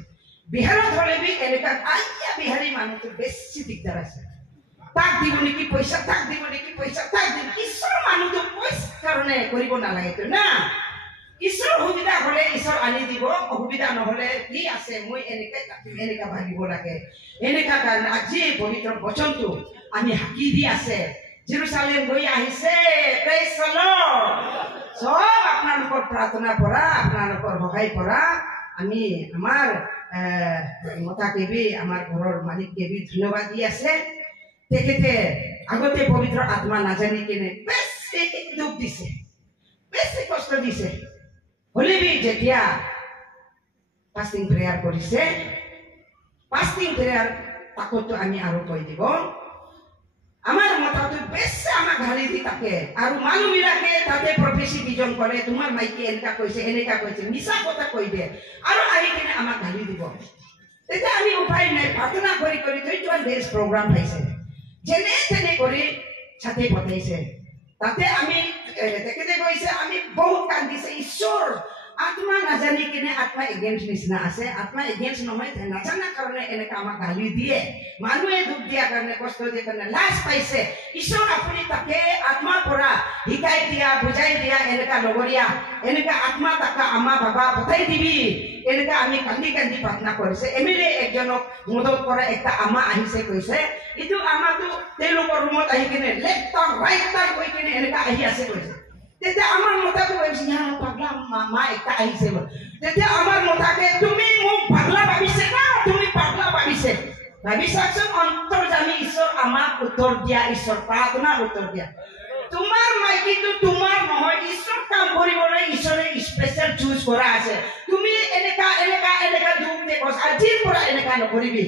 বিহাৰত হ'লে বি এনেকুৱা আইয়া বিহাৰী মানুহটো বেছি দিগদাৰ আছে তাক দিব নেকি পইচা তাক দিব নেকি পইচা তাক দিব ঈশ্বৰৰ মানুহটো পইচা কাৰণে কৰিব নালাগেতো না ঈশ্বৰ সুবিধা হ'লে ঈশ্বৰ আনি দিব অসুবিধা নহ'লে কি আছে মই এনেকা ভাবিব লাগে এনেকা কাৰণে আজি পবিত্ৰ বচনটো আমি হাকি দি আছে জেৰুচালেম গৈ আহিছে প্ৰেইজ দ্য লৰ্ড সব আপোনালোকৰ প্ৰাৰ্থনা পৰা আপোনালোকৰ সহায় পৰা আমি আমাৰ মতা কেবি আমাৰ ঘৰৰ মালিক কেবি ধন্যবাদ দি আছে তেখেতে আগতে পবিত্ৰ আত্মা নাজানি কিনে বেছি দুখ দিছে বেছি কষ্ট দিছে হ'লে বি যেতিয়া ফাষ্টিং প্ৰেয়াৰ কৰিছে ফাষ্টিং প্ৰেয়াৰ তাকতো আমি আৰু কৈ দিব আমাৰ মতাটো বেছি আমাক গালি দি থাকে আৰু মানুহবিলাকে তাতে প্ৰফেচি বিজন কৰে তোমাৰ মাইকী এনেকা কৈছে মিছা কথা কৈ দিয়ে আৰু আহি কিনে আমাক গালি দিব তেতিয়া আমি উপায় নাই প্ৰাৰ্থনা কৰি 21 days প্ৰগ্ৰাম পাইছে যেনে তেনে কৰি ছাতি পঠাইছে তাতে আমি তেখেতে কৈছে আমি বহুত কান্দিছে ঈশ্বৰ আত্মা নাজানি কিনে আত্মা এগেইনষ্ট নিচিনা আছে আত্মা এগেইনষ্ট নহয় নাজানা কাৰণে এনেকা আমাক গালি দিয়ে মানুহে দুখ দিয়া কাৰণে কষ্ট দিয়া কাৰণে লাজ পাইছে ঈশ্বৰ আপুনি তাকে আত্মাৰ পৰা শিকাই দিয়া বুজাই দিয়া এনেকা লগৰীয়া এনেকা আত্মা তাকা আমা বাবা পঠাই দিবি এনেকা আমি কান্দি কান্দি প্ৰাৰ্থনা কৰিছে এমিলে একজনক মদত কৰা একটা আমা আহিছে কৈছে ইটো আমাটো তেওঁলোকৰ ৰুমত আহি কিনে লেফ্ট টাৰ্ণ ৰাইট টাৰ্ণ কৈ কিনে এনেকা আহি আছে কৈছে তেতিয়া আমাৰ মতাটো কৈছে ইয়া পাগলা মা একটা আহিছে তেতিয়া আমাৰ মতাকে তুমি মোক পাগলা ভাবিছে না তুমি পাগলা ভাবিছে ভাবিছাচোন অন্তৰ্যামী ঈশ্বৰ আমাক উত্তৰ দিয়া ঈশ্বৰ প্ৰাৰ্থনা উত্তৰ দিয়া তোমাৰ মাইকীটো তোমাৰ নহয় ঈশ্বৰ কাম কৰিবলৈ ঈশ্বৰে স্পেচিয়েল চুজ কৰা আছে তুমি এনেকা দুখ দেখো আজিৰ পৰা এনেকা নকৰিবি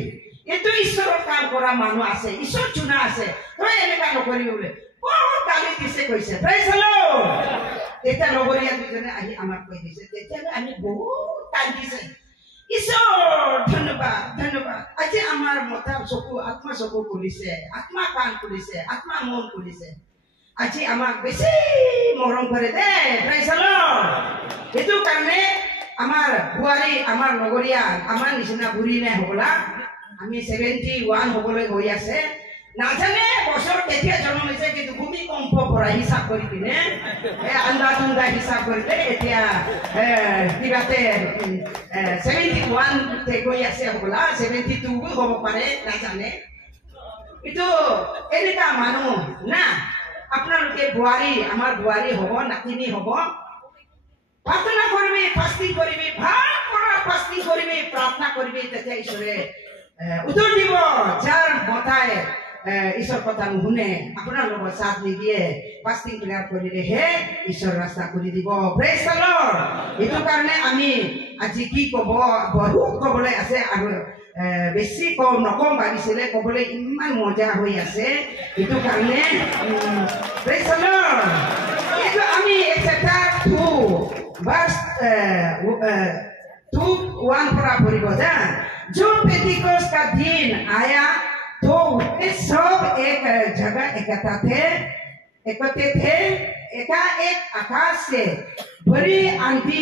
এইটো ঈশ্বৰৰ কাম কৰা মানুহ আছে ঈশ্বৰ চুনা আছে তই এনেকা নকৰিবি বোলে বহুত গালি দিছে কৈছে প্ৰেইজ দ্য লৰ্ড এটা লগৰীয়া দুজনে আহি আমাক কৈ দিছে তেতিয়া আমি বহুত কান্দিছে ঈশ্বৰ ধন্যবাদ আজি আমাৰ মতা চকু আত্মা চকু খুলিছে আত্মা কাণ খুলিছে আত্মা মন খুলিছে আজি আমাক বেছি মৰম কৰে দে প্ৰেইজ দ্য লৰ্ড সেইটো কাৰণে আমাৰ বুৱাৰী আমাৰ লগৰীয়া আমাৰ নিচিনা বুঢ়ী নাই হ'বলা আমি 71 হ'বলৈ গৈ আছে নাজানে বছৰ কেতিয়া জন্ম হৈছে কিন্তু ভূমিকম্প পৰা হিচাপ কৰি কিনে আন্দাজ হিচাপ কৰিলে এতিয়া কিবাতে 71 তে গৈ আছে হ'বলা 72 হ'ব পাৰে নাজানে এইটো এনেকা মানুহ না আপোনালোকে আমাৰ বোৱাৰী হ'ব নাতিনী হ'ব প্ৰাৰ্থনা কৰিবি ফাষ্টিং কৰিবি ভাল কৰা ফাষ্টিং কৰিবি প্ৰাৰ্থনা কৰিবি তেতিয়া ঈশ্বৰে উত্তৰ দিব যাৰ মতাই ঈশ্বৰ কথা নুশুনে আপোনাৰ লগত সাথ নিদিয়ে ফাষ্টিং প্ৰেয়াৰ কৰিলেহে ঈশ্বৰ ৰাস্তা কৰি দিব প্ৰেইজ দ্য লৰ্ড এইটো কাৰণে আমি আজি কি ক'ব বহুত ক'বলৈ আছে আৰু বেছি নকম ভাবিছিলে ক'বলৈ ইমান মজা হৈ আছে এইটো কাৰণে প্ৰেইজ দ্য লৰ্ড এইটো আমি চেপ্টাৰ 2 verse 2:1 পৰা পঢ়িব যা जो पेंटिकोस्ट का दिन आया तो वे सब एक जगह एकत्रित थे एकाएक आकाश से बड़ी आंधी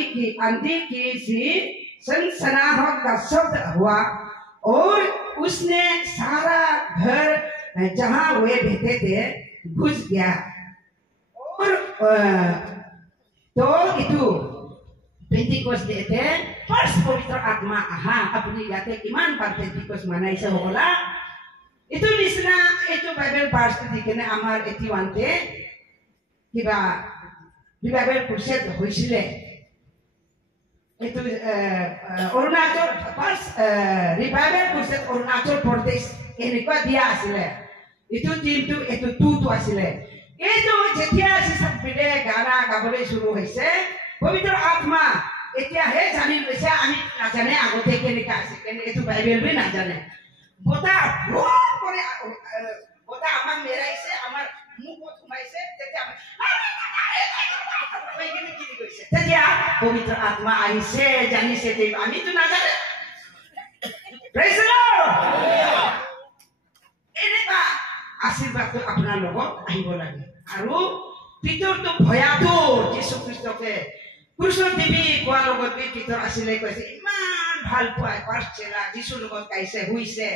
की सी सनसनाहट का शब्द हुआ और उसने सारा घर जहां वे बैठे थे घुस गया और तो itu Pentecost itu first pavitra atma aha apuni yate iman par Pentecost manaise hola itu disna itu Bible verse dikene amar 81 te kiba Bible kurset hoisile itu Arunachal first Bible kurset Arunachal Pradesh eniko dia asile itu tim tu itu tu asile এইটো যেতিয়া শিশাবিদে গানা গাবলৈ শুরু হয়েছে পবিত্র আত্মা এতিয়াহে জানি লৈছে আমি নাজানে আগতে কেনেকা আছে এইটো বাইবেল বি নাজানে বতাহ করে বতাহ আমাক মেৰাইছে আমাৰ মুখত সোমাইছে তেতিয়া তেতিয়া পবিত্ৰ আত্মা আহিছে জানিছে আমিতো নাজানে প্ৰেজ দ্য লৰ্ড এনেকা আশীৰ্বাদটো আপোনাৰ লগত আহিব লাগে আৰু পিতৰটো ভয়াটো যীশু খ্ৰীষ্টকে কৃষ্ণ দেৱী কোৱাৰ লগত পিতৰ আছিলে কৈছে ইমান ভাল পোৱা পাৰ্চেলা যীশুৰ লগত গাইছে শুইছে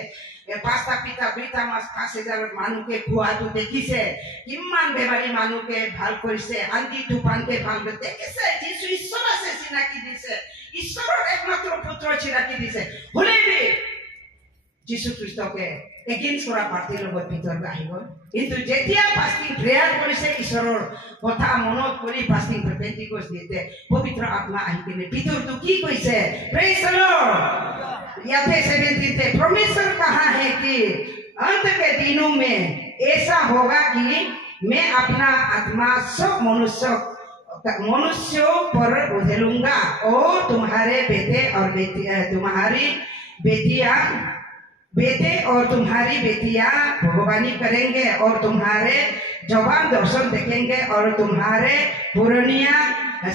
পাঁচটা পিতা দুইটা মাছ 5,000 মানুহকে খোৱাটো দেখিছে কিমান বেমাৰী মানুহকে ভাল কৰিছে শান্তি তুফানকে ভাল দেখিছে যীশু ঈশ্বৰ আছে চিনাকি দিছে ঈশ্বৰৰ একমাত্ৰ পুত্ৰ চিনাকি দিছে হ'লেবি যীশু খ্ৰীষ্টকে এগেইনষ্ট কৰা পাৰ্টিৰ লগত ভিতৰত আহিব কিন্তু যেতিয়া ফাষ্টিং প্ৰেয়াৰ কৰিছে ঈশ্বৰৰ কথা মনত কৰি ফাষ্টিং পেণ্টিকষ্ট দিতে পবিত্ৰ আত্মা আহি কিনে ভিতৰটো কি কৈছে প্ৰেজ দ্য লৰ্ড याथे 17 परमेश्वर कहा है कि अंत के दिनों में ऐसा होगा कि मैं अपना आत्मा सब मनुष्यों पर उधेलूंगा और तुम्हारे बेटे और तुम्हारी बेटियां बेटे और तुम्हारी बेटियां भगवानी करेंगे और तुम्हारे जवान दर्शन देखेंगे और तुम्हारे पुरानिया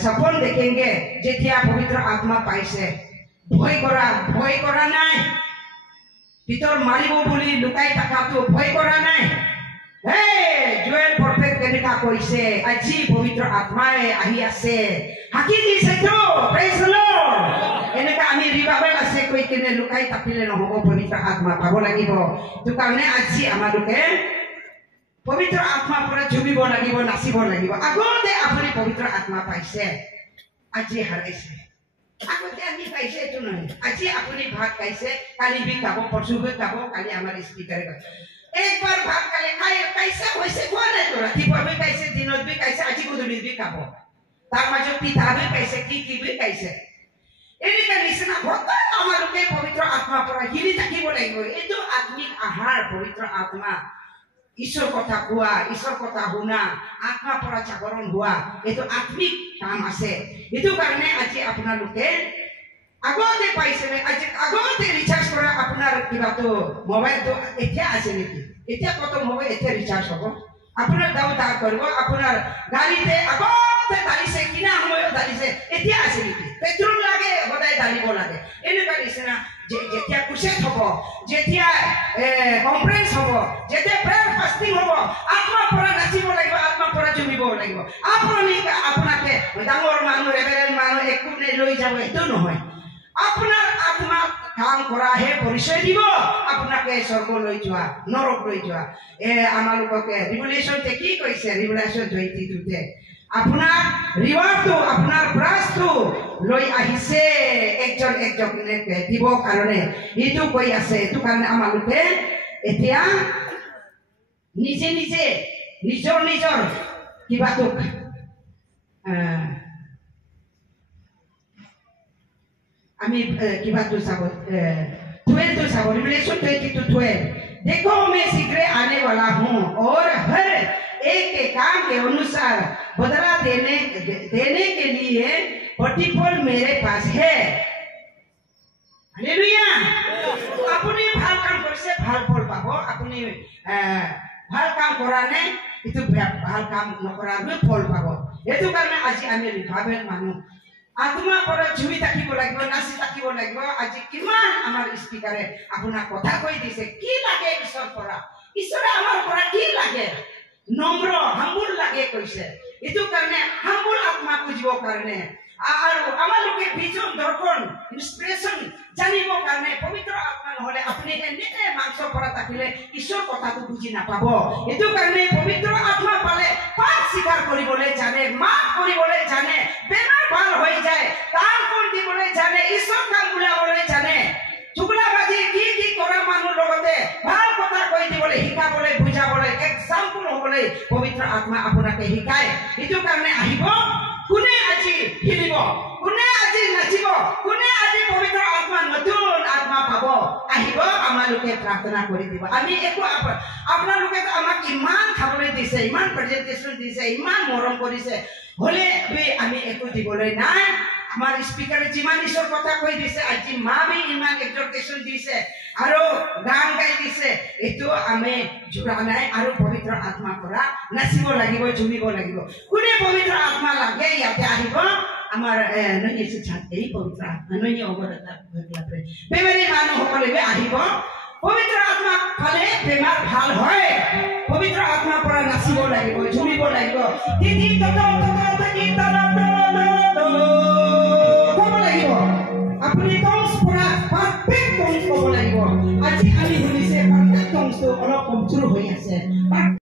सपन देखेंगे जेतिया पवित्र आत्मा पाइसे ভয় কৰা নাই ভিতৰ মাৰিব বুলি লুকাই থাকাটো ভয় কৰা নাই হে জুৱেল প্ৰফেট কেনেকা কৈছে আজি পবিত্ৰ আত্মাই আহি আছে হাকি দিছে তো প্ৰেজ দ্য লৰ্ড এনেকা আমি ৰিভাইভেল আছে কৈ কিনে লুকাই থাকিলে নহব পবিত্ৰ আত্মা পাব লাগিব তো কাৰণে আজি আমালোকে পবিত্ৰ আত্মাৰ পৰা ঝুমিব লাগিব নাচিব লাগিব আগতে আপুনি পবিত্ৰ আত্মা পাইছে আজি হাৰাইছে আগতে আমি পাইছে এইটো নহয় আজি আপুনি ভাত খাইছে কালি বি খাব পৰশু বি খাব কালি আমাৰ স্পিকাৰে কয় একবাৰ ভাত খালে খাইছে হৈছে খোৱা নাই তো ৰাতিপুৱা বি খাইছে দিনত বি খাইছে আজি গধূলি বি খাব তাৰ মাজত পিঠা বি খাইছে কি বি খাইছে এনেকা নিচিনা ভক্ত আমালোকে পবিত্ৰ আত্মাৰ পৰা হিলি থাকিব লাগিব এইটো আত্মিক আহাৰ পবিত্ৰ আত্মা ঈশ্বৰ কথা কোৱা ঈশ্বৰ কথা শুনা আত্মা পৰা জাগৰণ হোৱা এইটো আত্মিক কাম আছে এইটো কাৰণে আজি আপোনালোকে আগতে পাইছে আজি আগতে ৰিচাৰ্জ কৰা আপোনাৰ কিবাটো মোবাইলটো এতিয়া আছে নেকি এতিয়া কত মোবাইল এতিয়া ৰিচাৰ্জ হ'ব আপোনাৰ দাও কৰিব আপোনাৰ গাড়ীতে আগতে দালিছে কিনা সময়ত দালিছে এতিয়া আছে নেকি পেট্ৰল লাগে সদায় দালিব লাগে এনেকুৱা নিচিনা যেতিয়া কুশেট হ'ব যেতিয়া কনফাৰেন্স হ'ব যেতিয়া প্ৰেয়াৰ ফাষ্টিং হ'ব আত্মা পৰা নাচিব লাগিব আত্মা পৰা জুমিব লাগিব আপুনি আপোনাকে ডাঙৰ মানুহ ৰেবেৰেল মানুহ একো লৈ যাব এইটো নহয় আপোনাৰ আত্মা কাম কৰাহে পৰিচয় দিব আপোনাকে স্বৰ্গ লৈ যোৱা নৰক লৈ যোৱা আমালোককে ৰিভলিউচনতে কি কৈছে ৰিভলিউচন 22 আপোনাৰ ৰিৱাৰ্ডটো আপোনাৰ প্ৰাইজটো লৈ আহিছে একজনকে দিব কাৰণে এইটো কৈ আছে এইটো কাৰণে আমালোকে এতিয়া নিজে নিজৰ কিবাটো আমি কিবাটো চাব 12 চাব ৰিভলিউচন 22:12 देखो मैं शीघ्र आने वाला हूँ और हर एक के काम के अनुसार बदला देने के लिए प्रतिफल मेरे पास है हालेलुया আপুনি ভাল কাম কৰিছে ভাল ফল পাব আপুনি ভাল কাম কৰা নাই itu ভাল কাম নকৰাৰ ফল পাব এটো কাৰণে আজি আমি ৰিভাইভেল মানুহ আত্মা পৰা ঝুমি থাকিব লাগিব নাচি থাকিব লাগিব আজি কিমান আমাৰ স্পিকাৰে আপোনাৰ কথা কৈ দিছে কি লাগে ঈশ্বৰে আমাৰ পৰা কি লাগে নম্ৰ হাম্বুল লাগে কৈছে এটো কাৰণে হাম্বুল আত্মা খুজিব কাৰণে আৰু আমালোকে ভিজন দৰ্পণ ইনস্পিৰেচন জানিব কাৰণে পবিত্ৰ আত্মা নহলে আপুনি এনে মাংস পৰা থাকিলে ঈশ্বৰ কথাটো বুজি নাপাব এটো কাৰণে পবিত্ৰ আত্মা পালে পাপ স্বীকাৰ কৰিবলৈ জানে মাফ কৰিবলৈ জানে বেমাৰ ভাল হৈ যায় দান কৰি দিবলৈ জানে ঈশ্বৰ কাম বুলাবলৈ জানে চুগলাবাজি কি কৰা মানুহ লগতে ভাল কথা কৈ দিবলৈ শিকাবলৈ বুজাবলৈ এক্সাম্পল হ'বলৈ পবিত্ৰ আত্মা আপোনাকে শিকায় এটো কাৰণে আহিব কোনে আজি হিলিব কোনে আজি নাচিব কোনে আজি পবিত্ৰ আত্মা নতুন আত্মা পাব আহিব আমালোকে প্ৰাৰ্থনা কৰি দিব আমি একো আপোনালোকে আমাক ইমান খাবলৈ দিছে ইমান প্ৰেজেন্টেশ্যন দিছে ইমান মৰম কৰিছে হলে আমি একো দিবলৈ নাই আমাৰ স্পিকাৰে যিমান ঈশ্বৰ কথা কৈ দিছে আজি মাবি ইমান এক্সহৰ্টেশ্যন দিছে আৰু গান গাই দিছে এইটো আমি জোৰা নাই আৰু পবিত্ৰ আত্মা পৰা নাচিব লাগিব ঝুমিব লাগিব কোনে পবিত্ৰ আত্মা লাগে ইয়াতে আহিব আমাৰ নৈনিছে এই পবিত্ৰ আত্মা নৈনি অৱৰতা বেমাৰী মানুহসকলে আহিব পবিত্ৰ আত্মা ফালে বেমাৰ ভাল হয় পবিত্ৰ আত্মা পৰা নাচিব লাগিব ঝুমিব লাগিব তিতি তত থাকি ক'ব লাগিব আপুনি টংছ পৰা পাৰফেক্ট টংছ ক'ব লাগিব আজি আমি শুনিছে পাৰফেক্ট টংছটো অলপ কমজোৰ হৈ আছে